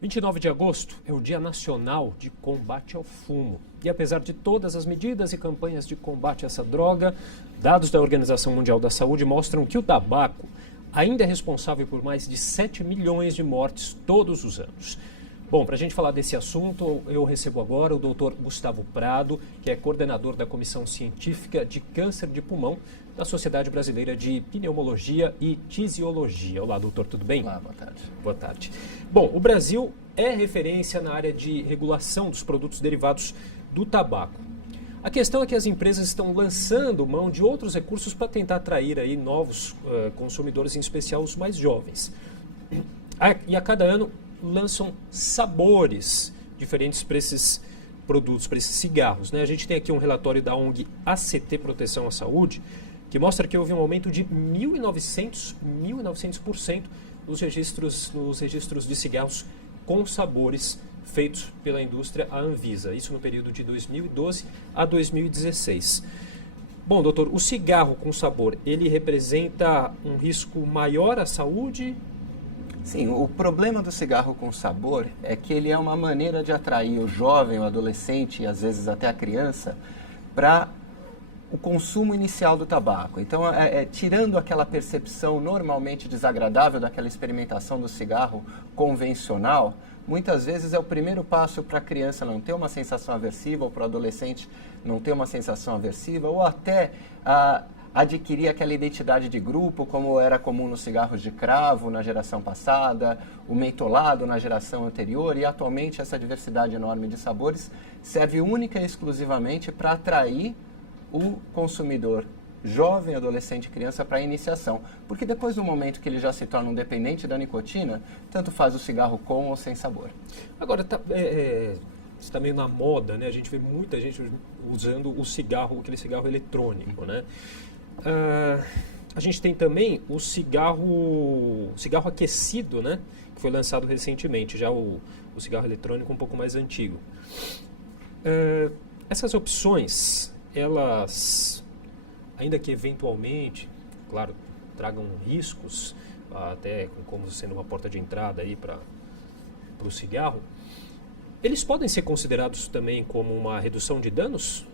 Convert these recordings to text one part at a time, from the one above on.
29 de agosto é o Dia Nacional de Combate ao Fumo. E apesar de todas as medidas e campanhas de combate a essa droga, dados da Organização Mundial da Saúde mostram que o tabaco ainda é responsável por mais de 7 milhões de mortes todos os anos. Bom, para a gente falar desse assunto, eu recebo agora o Dr. Gustavo Prado, que é coordenador da Comissão Científica de Câncer de Pulmão da Sociedade Brasileira de Pneumologia e Tisiologia. Olá, doutor, tudo bem? Olá, boa tarde. Boa tarde. Bom, o Brasil é referência na área de regulação dos produtos derivados do tabaco. A questão é que as empresas estão lançando mão de outros recursos para tentar atrair aí novos consumidores, em especial os mais jovens. E a cada ano lançam sabores diferentes para esses produtos, para esses cigarros, né? A gente tem aqui um relatório da ONG ACT Proteção à Saúde, que mostra que houve um aumento de 1.900% nos registros de cigarros com sabores feitos pela indústria, a Anvisa. Isso no período de 2012 a 2016. Bom, doutor, o cigarro com sabor, ele representa um risco maior à saúde? Sim, o problema do cigarro com sabor é que ele é uma maneira de atrair o jovem, o adolescente e às vezes até a criança para o consumo inicial do tabaco. Então, tirando aquela percepção normalmente desagradável daquela experimentação do cigarro convencional, muitas vezes é o primeiro passo para a criança não ter uma sensação aversiva ou para o adolescente não ter uma sensação aversiva ou até adquirir aquela identidade de grupo, como era comum nos cigarros de cravo na geração passada, o mentolado na geração anterior, e atualmente essa diversidade enorme de sabores serve única e exclusivamente para atrair o consumidor jovem, adolescente, criança para a iniciação. Porque depois do momento que ele já se torna um dependente da nicotina, tanto faz o cigarro com ou sem sabor. Agora, está meio na moda, né? A gente vê muita gente usando o cigarro, aquele cigarro eletrônico, né? A gente tem também o cigarro aquecido, né? Que foi lançado recentemente, já o cigarro eletrônico um pouco mais antigo. Essas opções, elas, ainda que eventualmente, claro, tragam riscos, até como sendo uma porta de entrada aí para o cigarro, eles podem ser considerados também como uma redução de danos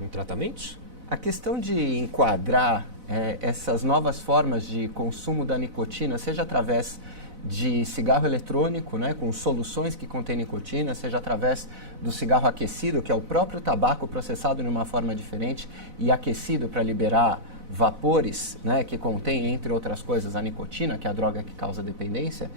em tratamentos? A questão de enquadrar essas novas formas de consumo da nicotina, seja através de cigarro eletrônico, né, com soluções que contêm nicotina, seja através do cigarro aquecido, que é o próprio tabaco processado de uma forma diferente e aquecido para liberar vapores, né, que contém, entre outras coisas, a nicotina, que é a droga que causa dependência.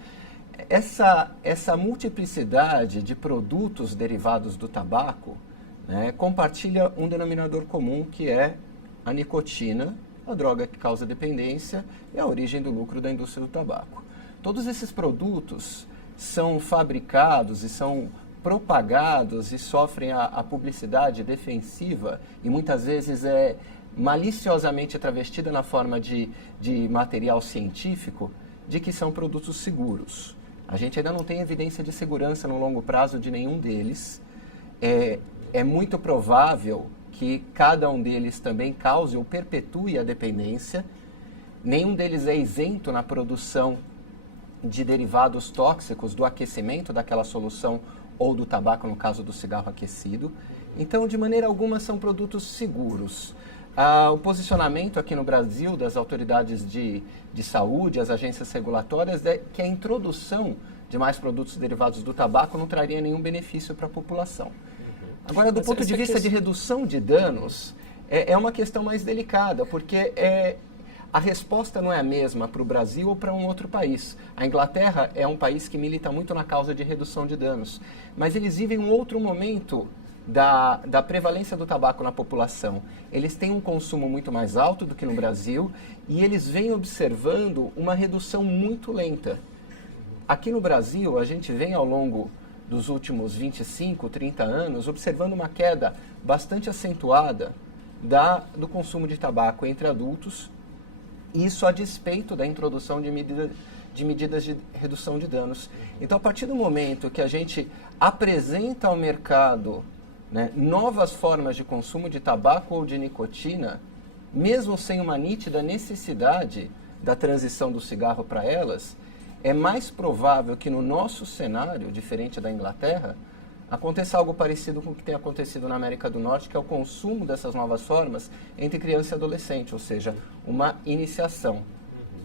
Essa multiplicidade de produtos derivados do tabaco, né, compartilha um denominador comum, que é a nicotina, a droga que causa dependência e a origem do lucro da indústria do tabaco. Todos esses produtos são fabricados e são propagados e sofrem a publicidade defensiva e muitas vezes é maliciosamente travestida na forma de material científico de que são produtos seguros. A gente ainda não tem evidência de segurança no longo prazo de nenhum deles. É muito provável que cada um deles também cause ou perpetue a dependência. Nenhum deles é isento na produção de derivados tóxicos do aquecimento daquela solução ou do tabaco, no caso do cigarro aquecido. Então, de maneira alguma, são produtos seguros. O posicionamento aqui no Brasil das autoridades de saúde, as agências regulatórias, é que a introdução de mais produtos derivados do tabaco não traria nenhum benefício para a população. Agora, do ponto de vista de redução de danos, é uma questão mais delicada, porque a resposta não é a mesma para o Brasil ou para um outro país. A Inglaterra é um país que milita muito na causa de redução de danos, mas eles vivem um outro momento da prevalência do tabaco na população. Eles têm um consumo muito mais alto do que no Brasil e eles vêm observando uma redução muito lenta. Aqui no Brasil, a gente vem ao longo dos últimos 25, 30 anos, observando uma queda bastante acentuada do consumo de tabaco entre adultos, isso a despeito da introdução de medidas de redução de danos. Então, a partir do momento que a gente apresenta ao mercado, né, novas formas de consumo de tabaco ou de nicotina, mesmo sem uma nítida necessidade da transição do cigarro para elas, é mais provável que no nosso cenário, diferente da Inglaterra, aconteça algo parecido com o que tem acontecido na América do Norte, que é o consumo dessas novas formas entre criança e adolescente, ou seja, uma iniciação.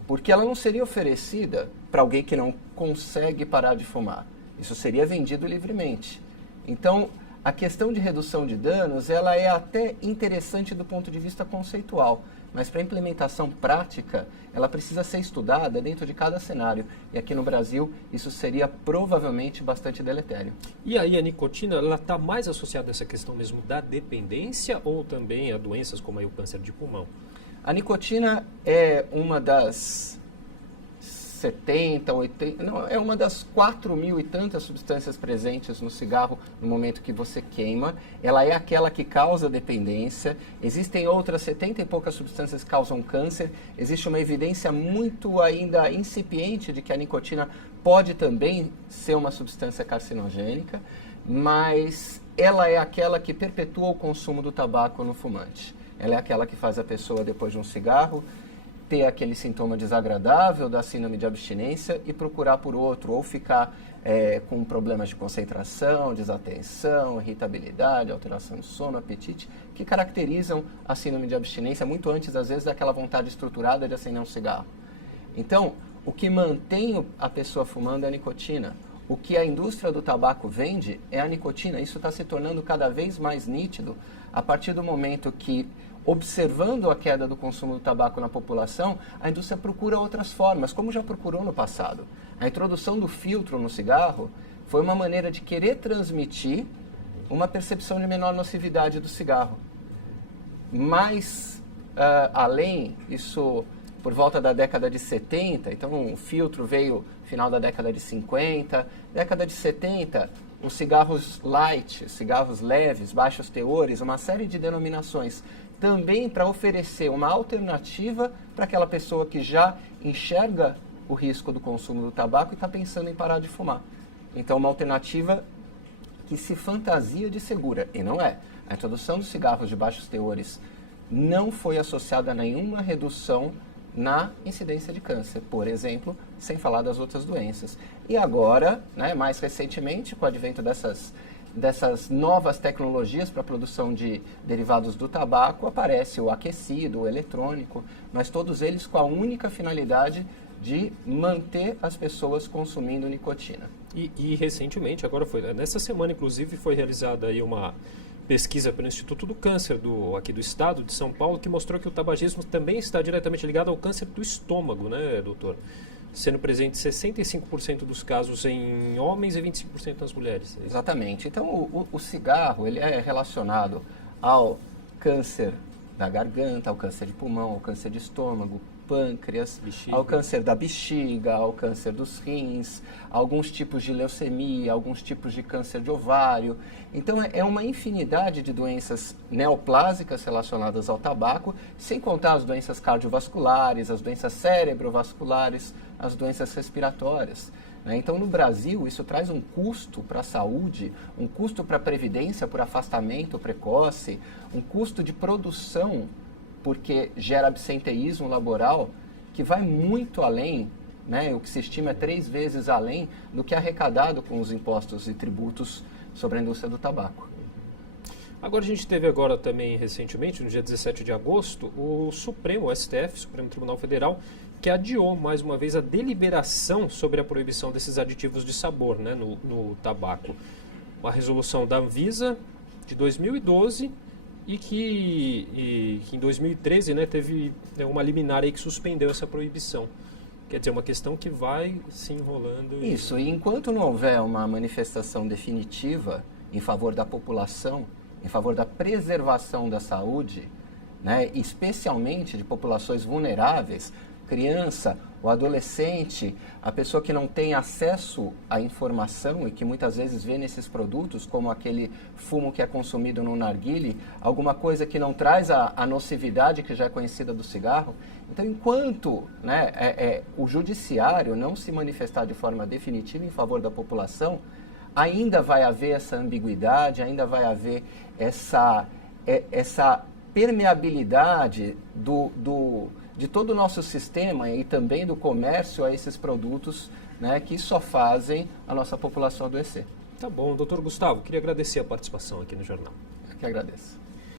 Porque ela não seria oferecida para alguém que não consegue parar de fumar. Isso seria vendido livremente. Então, a questão de redução de danos, ela é até interessante do ponto de vista conceitual, mas para implementação prática, ela precisa ser estudada dentro de cada cenário. E aqui no Brasil, isso seria provavelmente bastante deletério. E aí a nicotina, ela está mais associada a essa questão mesmo da dependência ou também a doenças como aí o câncer de pulmão? A nicotina é uma das 70, 80, não, é uma das 4.000 e tantas substâncias presentes no cigarro no momento que você queima. Ela é aquela que causa dependência. Existem outras 70 e poucas substâncias que causam câncer. Existe uma evidência muito ainda incipiente de que a nicotina pode também ser uma substância carcinogênica, mas ela é aquela que perpetua o consumo do tabaco no fumante. Ela é aquela que faz a pessoa, depois de um cigarro, ter aquele sintoma desagradável da síndrome de abstinência e procurar por outro, ou ficar com problemas de concentração, desatenção, irritabilidade, alteração de sono, apetite, que caracterizam a síndrome de abstinência muito antes, às vezes, daquela vontade estruturada de acender um cigarro. Então, o que mantém a pessoa fumando é a nicotina. O que a indústria do tabaco vende é a nicotina. Isso está se tornando cada vez mais nítido a partir do momento que, observando a queda do consumo do tabaco na população, a indústria procura outras formas, como já procurou no passado. A introdução do filtro no cigarro foi uma maneira de querer transmitir uma percepção de menor nocividade do cigarro. Mas, além, isso por volta da década de 70, então o filtro veio no final da década de 50, década de 70, os cigarros light, cigarros leves, baixos teores, uma série de denominações, também para oferecer uma alternativa para aquela pessoa que já enxerga o risco do consumo do tabaco e está pensando em parar de fumar. Então, uma alternativa que se fantasia de segura, e não é. A introdução dos cigarros de baixos teores não foi associada a nenhuma redução na incidência de câncer, por exemplo, sem falar das outras doenças. E agora, né, mais recentemente, com o advento dessas novas tecnologias para a produção de derivados do tabaco, aparece o aquecido, o eletrônico, mas todos eles com a única finalidade de manter as pessoas consumindo nicotina. E recentemente, agora nessa semana inclusive, foi realizada aí uma pesquisa pelo Instituto do Câncer aqui do estado de São Paulo, que mostrou que o tabagismo também está diretamente ligado ao câncer do estômago, né, doutor? Sendo presente 65% dos casos em homens e 25% nas mulheres. Exatamente. Então, o cigarro ele é relacionado ao câncer da garganta, ao câncer de pulmão, ao câncer de estômago, pâncreas, ao câncer da bexiga, ao câncer dos rins, alguns tipos de leucemia, alguns tipos de câncer de ovário. Então, é uma infinidade de doenças neoplásicas relacionadas ao tabaco, sem contar as doenças cardiovasculares, as doenças cerebrovasculares, as doenças respiratórias. Então, no Brasil, isso traz um custo para a saúde, um custo para a previdência por afastamento precoce, um custo de produção, porque gera absenteísmo laboral, que vai muito além, né, o que se estima é 3 vezes além do que é arrecadado com os impostos e tributos sobre a indústria do tabaco. Agora, a gente teve agora também, recentemente, no dia 17 de agosto, o Supremo, o STF, Supremo Tribunal Federal, que adiou mais uma vez a deliberação sobre a proibição desses aditivos de sabor, né, no tabaco. Uma resolução da Anvisa de 2012 e que em 2013, né, teve uma liminar aí que suspendeu essa proibição. Quer dizer, uma questão que vai se enrolando. Isso, e enquanto não houver uma manifestação definitiva em favor da população, em favor da preservação da saúde, né, especialmente de populações vulneráveis, criança, o adolescente, a pessoa que não tem acesso à informação e que muitas vezes vê nesses produtos, como aquele fumo que é consumido no narguile, alguma coisa que não traz a nocividade que já é conhecida do cigarro. Então, enquanto, né, o judiciário não se manifestar de forma definitiva em favor da população, ainda vai haver essa ambiguidade, ainda vai haver essa permeabilidade de todo o nosso sistema e também do comércio a esses produtos né, que só fazem a nossa população adoecer. Tá bom, doutor Gustavo, queria agradecer a participação aqui no jornal. Eu que agradeço.